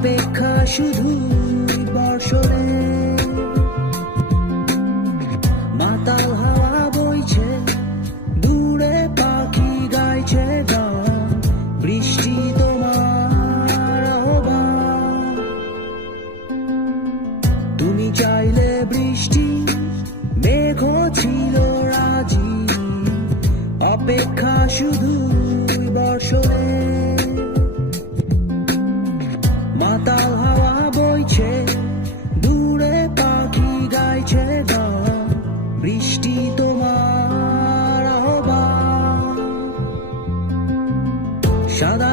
অপেক্ষা শুধু বর্ষণে। মাতাল হাওয়া বইছে, দূরে পাখি গাইছে গান, বৃষ্টি তোমার আহ্বান। তুমি চাইলে বৃষ্টি, মেঘ ছিল রাজি, অপেক্ষা শুধু বর্ষণে। মাতাল হাওয়া বইছে, দূরে পাখি গাইছে গান, বৃষ্টি তোমার আহ্বান। সাদা